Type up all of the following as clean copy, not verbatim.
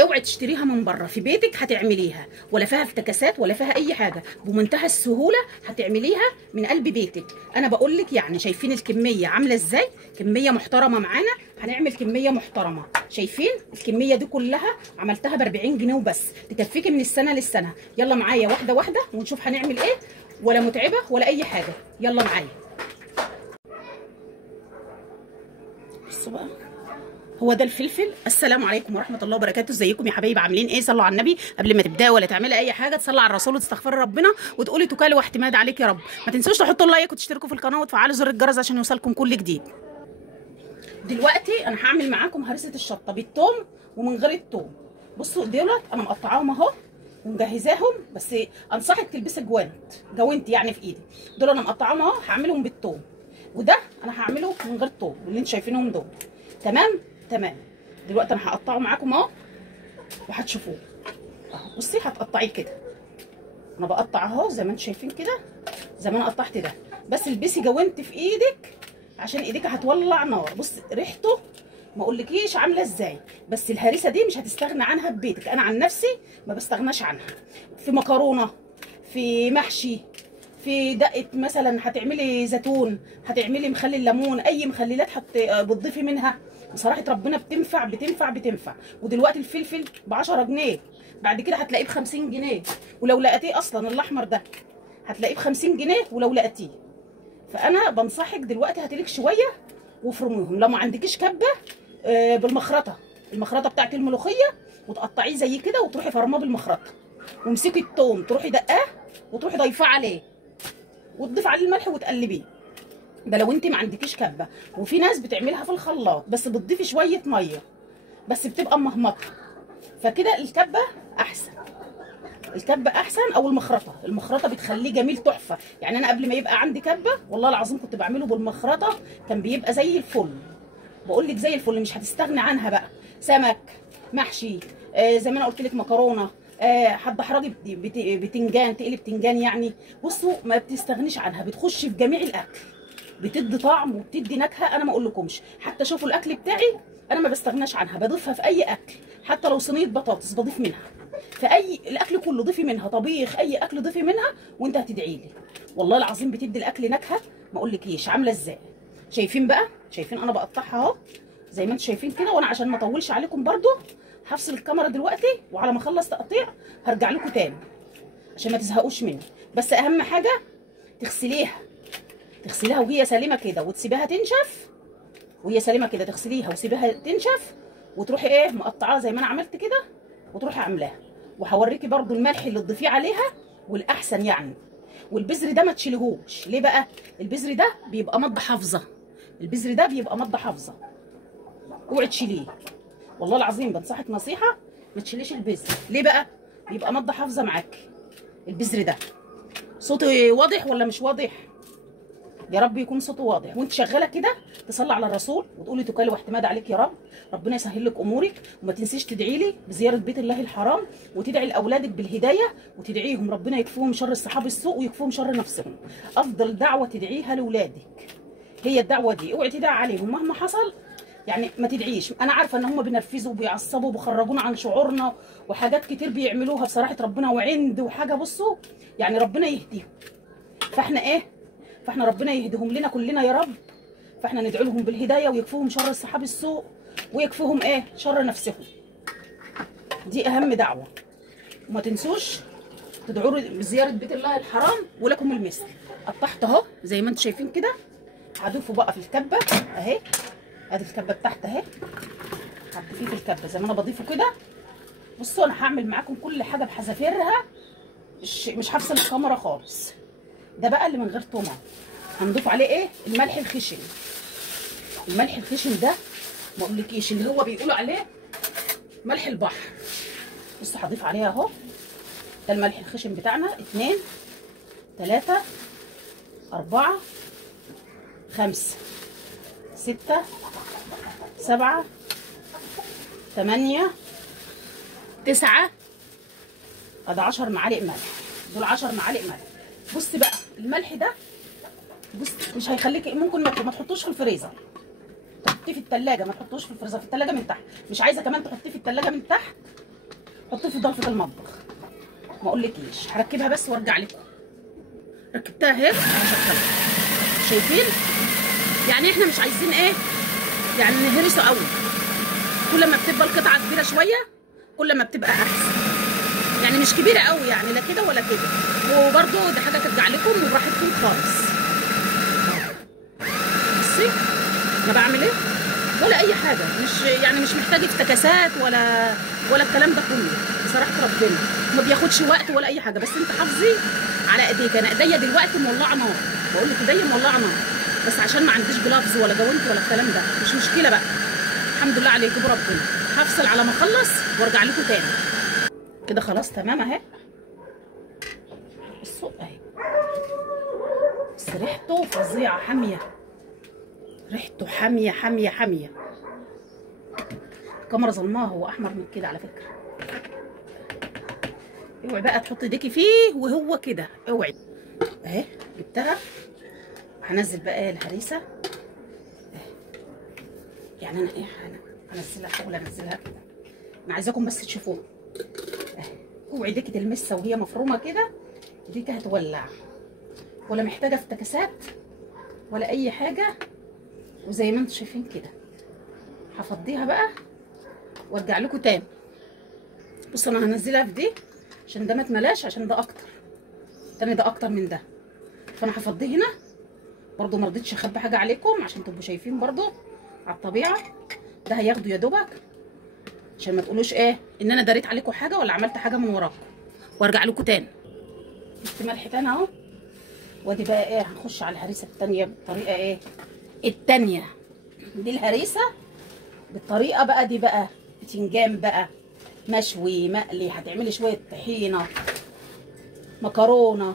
اوعي تشتريها من بره، في بيتك هتعمليها، ولا فيها افتكاسات ولا فيها اي حاجه، بمنتهى السهوله هتعمليها من قلب بيتك. انا بقول لك يعني شايفين الكميه عامله ازاي؟ كميه محترمه معانا، هنعمل كميه محترمه. شايفين الكميه دي كلها عملتها ب 40 جنيه وبس، تكفيكي من السنه للسنه. يلا معايا واحده واحده ونشوف هنعمل ايه، ولا متعبه ولا اي حاجه. يلا معايا. بصوا بقى، هو ده الفلفل. السلام عليكم ورحمه الله وبركاته، ازيكم يا حبايبي؟ عاملين ايه؟ صلوا على النبي. قبل ما تبداي ولا تعملي اي حاجه تصلي على الرسول وتستغفري ربنا وتقولي توكلي واعتماد عليك يا رب. ما تنسوش تحطوا اللايك وتشتركوا في القناه وتفعلوا زر الجرس عشان يوصلكم كل جديد. دلوقتي انا هعمل معاكم هرسه الشطه بالثوم ومن غير الثوم. بصوا دولت انا مقطعاهم اهو ومجهزاهم، بس انصحك تلبسي جوانت يعني في ايدي. دول انا مقطعاهم اهو، هعملهم بالثوم، وده انا هعمله من غير ثوم، اللي انتوا شايفينهم دول. تمام. دلوقتي انا هقطعه معاكم اهو وهتشوفوه اهو. بصي هتقطعيه كده، انا بقطع اهو زي ما انتم شايفين كده، زي ما انا قطعت ده. بس البسي جوانت في ايدك عشان ايديك هتولع نار. بص ريحته ما اقولكيش عامله ازاي. بس الهريسه دي مش هتستغنى عنها في بيتك، انا عن نفسي ما بستغناش عنها. في مكرونه، في محشي، في دقه مثلا، هتعملي زيتون، هتعملي مخلل ليمون، اي مخللات بتضيفي منها. بصراحه ربنا بتنفع. ودلوقتي الفلفل ب 10 جنيه، بعد كده هتلاقيه ب 50 جنيه، ولو لقيتيه اصلا الاحمر ده هتلاقيه ب 50 جنيه ولو لقيتيه. فانا بنصحك دلوقتي هاتلك شويه وفرميهم. لو ما عندكيش كبه بالمخرطه، المخرطه بتاعت الملوخيه، وتقطعيه زي كده وتروحي فرماه بالمخرطه، وامسكي الثوم تروحي دقاه وتروحي ضيفاه عليه وتضيف عليه الملح وتقلبيه. ده لو انت ما عندكيش كبه. وفي ناس بتعملها في الخلاط بس بتضيفي شويه ميه بس بتبقى مهمطه، فكده الكبه احسن. او المخرطه بتخليه جميل تحفه. يعني انا قبل ما يبقى عندي كبه والله العظيم كنت بعمله بالمخرطه، كان بيبقى زي الفل. بقول لك زي الفل، مش هتستغني عنها بقى. سمك، محشي، زي ما انا قلت لك مكرونه، هتدحرجي بتنجان، تقلي بتنجان يعني. بصوا ما بتستغنيش عنها، بتخش في جميع الاكل، بتدي طعم وبتدي نكهه. انا ما اقولكمش، حتى شوفوا الاكل بتاعي انا ما بستغناش عنها، بضيفها في اي اكل. حتى لو صينيه بطاطس بضيف منها، في اي الاكل كله ضيفي منها، طبيخ اي اكل ضيفي منها وانت هتدعي لي. والله العظيم بتدي الاكل نكهه ما اقولكيش عامله ازاي. شايفين بقى؟ شايفين انا بقطعها اهو زي ما انتم شايفين كده. وانا عشان ما اطولش عليكم برده هفصل الكاميرا دلوقتي، وعلى ما اخلص تقطيع هرجع لكم تاني عشان ما تزهقوش مني. بس اهم حاجه تغسليها وهي سليمه كده، وتسيبيها تنشف وهي سليمه كده. تغسليها وسيبيها تنشف وتروحي ايه مقطعاها زي ما انا عملت كده وتروحي عاملاها. وهوريكي برده الملح اللي تضيفيه عليها والاحسن يعني. والبذر ده ما تشيلهوش. ليه بقى؟ البذر ده بيبقى ماده حافظه، اوعي تشيليه. والله العظيم بنصحك نصيحه، ما تشيليش البذر. ليه بقى؟ بيبقى ماده حافظه معاكي البذر ده. صوتي واضح ولا مش واضح؟ يا رب يكون صوته واضح. وانت شغاله كده تصلي على الرسول وتقولي توكلي واعتماد عليك يا رب، ربنا يسهل لك امورك. وما تنسيش تدعي لي بزياره بيت الله الحرام، وتدعي لاولادك بالهدايه، وتدعيهم ربنا يكفوهم شر الصحاب السوء ويكفوهم شر نفسهم. افضل دعوه تدعيها لاولادك هي الدعوه دي. اوعي تدعي عليهم مهما حصل، يعني ما تدعيش. انا عارفه ان هم بينرفزوا وبيعصبوا وبيخرجونا عن شعورنا وحاجات كتير بيعملوها بصراحه ربنا وعند وحاجه. بصوا يعني ربنا يهديهم، فاحنا ربنا يهديهم لنا كلنا يا رب. فاحنا ندعو لهم بالهدايه ويكفوهم شر الصحاب السوء ويكفوهم شر نفسهم. دي اهم دعوه. وما تنسوش تدعوا بزياره بيت الله الحرام ولكم المثل. قطعت اهو زي ما انتم شايفين كده. هضيفه بقى في الكبه اهي. ادي الكبه بتاعت اهي، هضيفيه في الكبه زي ما انا بضيفه كده. بصوا انا هعمل معاكم كل حاجه بحذافيرها، مش هفصل الكاميرا خالص. ده بقى اللي من غير تومه. هنضيف عليه الملح الخشن. الملح الخشن ده ما اقولكيش، اللي هو بيقولوا عليه ملح البحر. بصوا هضيف عليه اهو. ده الملح الخشن بتاعنا. 2 3 4 5 6 7 8 9 ادي 10 معالق ملح. دول 10 معالق ملح. بص بقى الملح ده، بص مش هيخليكي، ممكن ما تحطوش في الفريزر، تحطيه في التلاجة. ما تحطوش في الفريزر، في التلاجة من تحت. مش عايزه كمان تحطيه في التلاجة من تحت، حطيه في ضلفه المطبخ. ما اقولكيش هركبها بس وارجع لكم. ركبتها اهي وهشغلها. شايفين؟ يعني احنا مش عايزين ايه؟ يعني نهرسه قوي. كل ما بتبقى القطعه كبيره شويه كل ما بتبقى احسن. يعني مش كبيره قوي، يعني لا كده ولا كده. وبرده دي حاجه ترجع لكم وبراحتكم خالص. بصي انا بعمل ايه؟ ولا اي حاجه، مش محتاج افتكاسات ولا الكلام ده كله. بصراحه ربنا ما بياخدش وقت ولا اي حاجه. بس انت حافظي على ايديك. انا ايديا دلوقتي مولعه نار، بقول لك ايديا مولعه نار، بس عشان ما عنديش جلافز ولا جوانت ولا الكلام ده. مش مشكله بقى، الحمد لله عليكم بربنا. هفصل على ما اخلص وارجع لكم تاني. كده خلاص تمام اهي. بصوا اهي، بس ريحته فظيعه، حاميه، ريحته حاميه حاميه حاميه. الكاميرا ظلماه، هو احمر من كده على فكره. اوعي بقى تحطي ايديكي فيه وهو كده، اوعي. اهي جبتها. هنزل بقى الهريسه. يعني انا ايه، هنزلها، احاول انزلها كده. انا عايزاكم بس تشوفوها اهي. اوعي ايديكي تلمسها وهي مفرومه كده، ايديكي هتولع. ولا محتاجه افتكاسات ولا اي حاجه. وزي ما انتم شايفين كده هفضيها بقى وارجع لكم تاني. بصوا انا هنزلها في دي عشان ده ما اتملاش، عشان ده اكتر، التاني ده اكتر من ده. فانا هفضيه هنا برضو. ما رضيتش اخبي حاجه عليكم عشان تبقوا شايفين برضو على الطبيعه. ده هياخده يا دوبك، عشان ما تقولوش ايه ان انا داريت عليكم حاجه ولا عملت حاجه من وراكم. وارجع لكم تاني. جبت ملح تاني اهو. وادي بقى ايه، هنخش على الهريسه التانيه بالطريقه ايه التانيه. دي الهريسه بالطريقه بقى دي بقى بتنجان بقى مشوي مقلي. هتعملي شويه طحينه، مكرونه،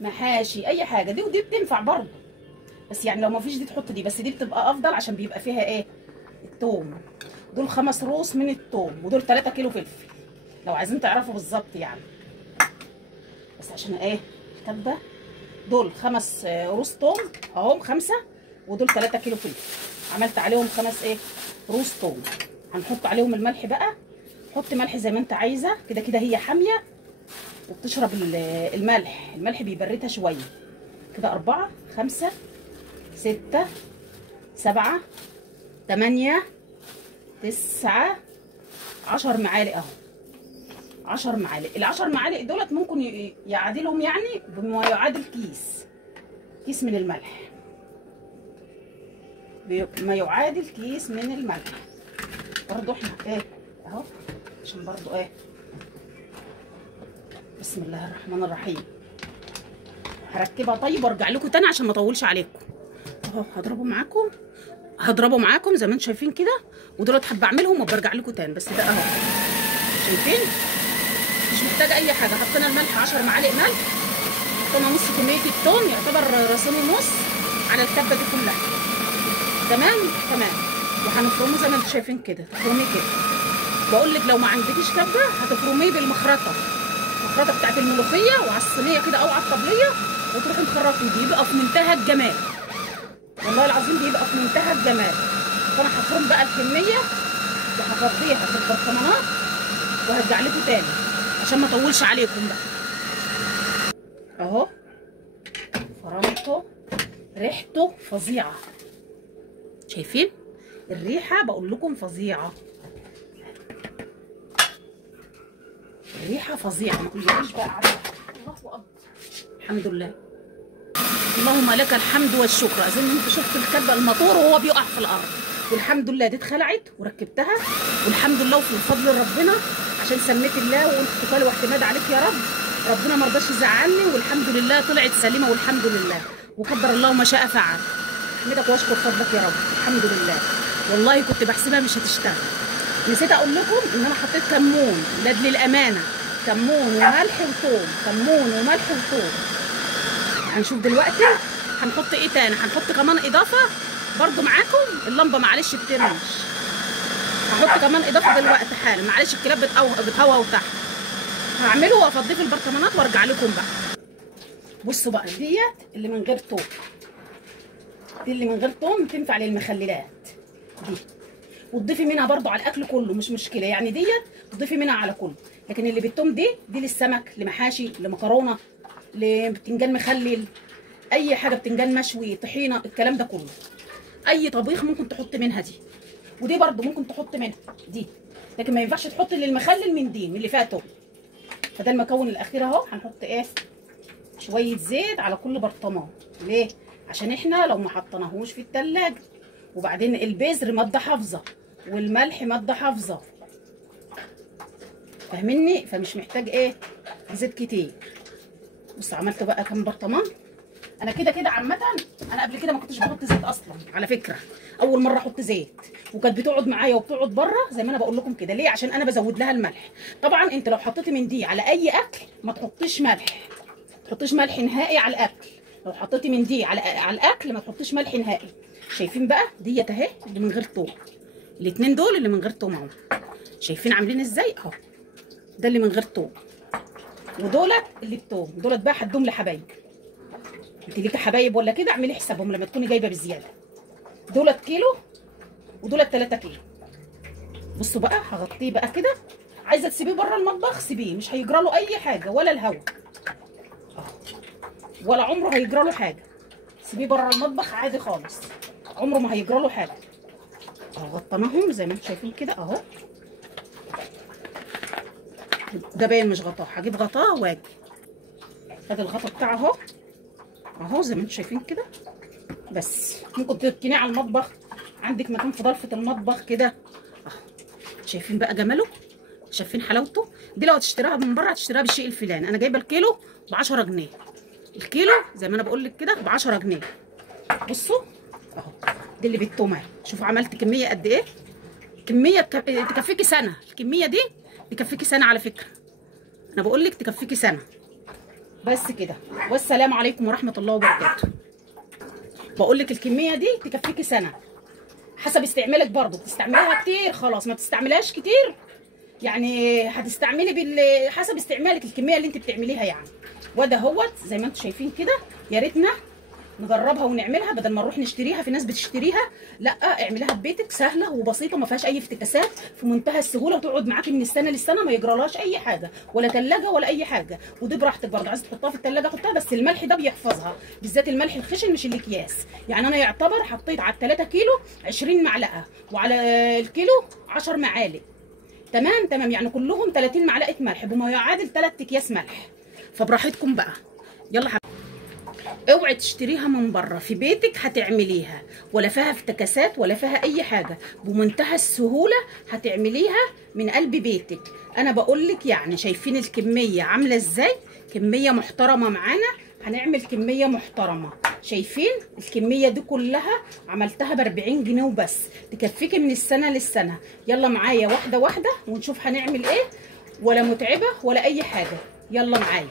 محاشي، اي حاجه. دي ودي بتنفع برضه، بس يعني لو ما فيش دي تحط دي. بس دي بتبقى افضل عشان بيبقى فيها ايه، التوم. دول 5 روس من التوم، ودول 3 كيلو فلفل لو عايزين تعرفوا بالظبط يعني. بس عشان ايه كده، دول 5 روس توم اهم 5، ودول 3 كيلو فلفل. عملت عليهم 5 ايه روس توم. هنحط عليهم الملح بقى. حطي ملح زي ما انت عايزه، كده كده هي حاميه وبتشرب الملح. الملح بيبردها شويه كده. 4 5 6 7 8 9 10 معالق اهو. 10 معالق. ال10 معالق دولت ممكن يعادلهم يعني بما يعادل كيس من الملح. بما يعادل كيس من الملح. برضو احنا ايه اهو، عشان برضو ايه. بسم الله الرحمن الرحيم. هركبها طيب وارجع لكم تاني عشان ما اطولش عليكم. اهو هضربه معاكم زي ما انتم شايفين كده. ودولت حابه اعملهم وبرجع لكم تاني. بس ده اهو شايفين، مش محتاجه اي حاجه. حطينا الملح 10 معالق ملح. حطينا نص كميه الثوم، يعتبر راسين ونص على الكبه دي كلها. تمام. وهنفرمه زي ما انتم شايفين كده. تفرميه كده. بقول لك لو ما عندكيش كبه هتفرميه بالمخرطه، المخرطه بتاعت الملوخيه، وعلى الصينيه كده او على الطبليه، وتروحي مخرطيه. بيبقى في منتهى الجمال، والله العظيم بيبقى في منتهى الجمال. فانا هفرم بقى الكميه وهفضيها في البرطمانات وهرجع لكم تاني عشان ما اطولش عليكم بقى. اهو فرمته. ريحته فظيعه، شايفين الريحه؟ بقول لكم فظيعه، الريحه فظيعه. ما تقوليش بقى على الله اكبر. الحمد لله، اللهم لك الحمد والشكر. اظن انت شفت الكبه الموتور وهو بيقع في الارض. والحمد لله دي اتخلعت وركبتها، والحمد لله وفي فضل ربنا عشان سميت الله وقلت توكل واعتماد عليك يا رب. ربنا ما رضاش يزعلني، والحمد لله طلعت سليمه والحمد لله. وقدر الله ما شاء فعل. احمدك واشكر فضلك يا رب. الحمد لله. والله كنت بحسبها مش هتشتغل. نسيت اقول لكم ان انا حطيت كمون، ولاد للامانه كمون وملح وثوم، كمون وملح وثوم. هنشوف دلوقتي هنحط ايه تاني. هنحط كمان اضافه برضو معاكم. اللمبه معلش بترمش. هحط كمان اضافه دلوقتي حالا. معلش الكلاب بتهوى تحت. هعمله وافضيه في البرطمانات وارجع لكم بقى. بصوا بقى، ديت اللي من غير توم. دي اللي من غير توم تنفع للمخللات دي، وتضيفي منها برضو على الاكل كله، مش مشكله يعني. ديت تضيفي منها على كله. لكن اللي بالثوم دي للسمك، لمحاشي، لمكرونه، لبتنجان مخلل، اي حاجه، بتنجان مشوي، طحينه، الكلام ده كله. اي طبيخ ممكن تحط منها دي، ودي برده ممكن تحط منها دي، لكن ما ينفعش تحط للمخلل من دي، من اللي فيها توم. فده المكون الاخير اهو. هنحط ايه؟ شويه زيت على كل برطمان. ليه؟ عشان احنا لو ما حطيناهوش في التلاجة، وبعدين البذر ماده حافظه والملح ماده حافظه، فاهمني؟ فمش محتاج ايه؟ زيت كتير. بص عملت بقى كام برطمان. انا كده كده عامه، انا قبل كده ما كنتش بحط زيت اصلا على فكره. اول مره احط زيت، وكانت بتقعد معايا وبتقعد بره زي ما انا بقول لكم كده. ليه؟ عشان انا بزود لها الملح. طبعا انت لو حطيتي من دي على اي اكل ما تحطيش ملح، ما تحطيش ملح نهائي على الاكل. لو حطيتي من دي على الاكل ما تحطيش ملح نهائي. شايفين بقى ديت اهي اللي من غير توم، الاثنين دول اللي من غير توم اهو. شايفين عاملين ازاي اهو؟ ده اللي من غير توم، ودولت اللي بتوم. دولت بقى هدوم لحبايب. انت ليكي حبايب ولا كده اعملي حسابهم لما تكوني جايبه بزياده. دولت كيلو ودولت 3 كيلو. بصوا بقى هغطيه بقى كده. عايزه تسيبيه بره المطبخ سيبيه، مش هيجرى له اي حاجه ولا الهواء ولا عمره هيجرى له حاجه. سيبيه بره المطبخ عادي خالص، عمره ما هيجرى له حاجه. اهو غطيناهم زي ما انتم شايفين كده اهو. ده باين مش غطاه، هجيب غطاه واجي. ادي الغطا بتاعه اهو، اهو زي ما انتم شايفين كده. بس ممكن تركنيه على المطبخ، عندك مكان في ضلفه المطبخ كده اهو. شايفين بقى جماله؟ شايفين حلاوته؟ دي لو هتشتريها من بره هتشتريها بالشيء الفلاني. انا جايبه الكيلو ب 10 جنيه. الكيلو زي ما انا بقول لك كده ب 10 جنيه. بصوا اهو، دي اللي بالتومه. شوفوا عملت كميه قد ايه. كميه تكفيكي سنه. الكميه دي تكفيكي سنه على فكره، انا بقول لك تكفيكي سنه. بس كده، والسلام عليكم ورحمه الله وبركاته. بقول لك الكميه دي تكفيكي سنه، حسب استعمالك برضو. بتستعمليها كتير خلاص، ما بتستعملهاش كتير يعني هتستعملي حسب استعمالك الكميه اللي انت بتعمليها يعني. وده هوت زي ما انتم شايفين كده. يا ريتنا نجربها ونعملها بدل ما نروح نشتريها. في ناس بتشتريها، لا اعمليها ببيتك، سهله وبسيطه ما فيهاش اي افتكاسات، في منتهى السهوله، وتقعد معاكي من السنه للسنه ما يجرالهاش اي حاجه، ولا ثلاجه ولا اي حاجه. ودي براحتك برضه، عايزه تحطها في الثلاجه حطها، بس الملح ده بيحفظها، بالذات الملح الخشن مش الاكياس. يعني انا يعتبر حطيت على 3 كيلو 20 معلقه، وعلى الكيلو 10 معالق. تمام يعني كلهم 30 معلقه ملح بما يعادل 3 اكياس ملح. فبراحتكم بقى. يلا اوعي تشتريها من بره، في بيتك هتعمليها، ولا فيها افتكاسات ولا فيها اي حاجه، بمنتهى السهوله هتعمليها من قلب بيتك. انا بقول لك يعني شايفين الكميه عامله ازاي؟ كميه محترمه معانا، هنعمل كميه محترمه. شايفين الكميه دي كلها عملتها ب 40 جنيه وبس، تكفيكي من السنه للسنه. يلا معايا واحده واحده ونشوف هنعمل ايه، ولا متعبه ولا اي حاجه. يلا معايا.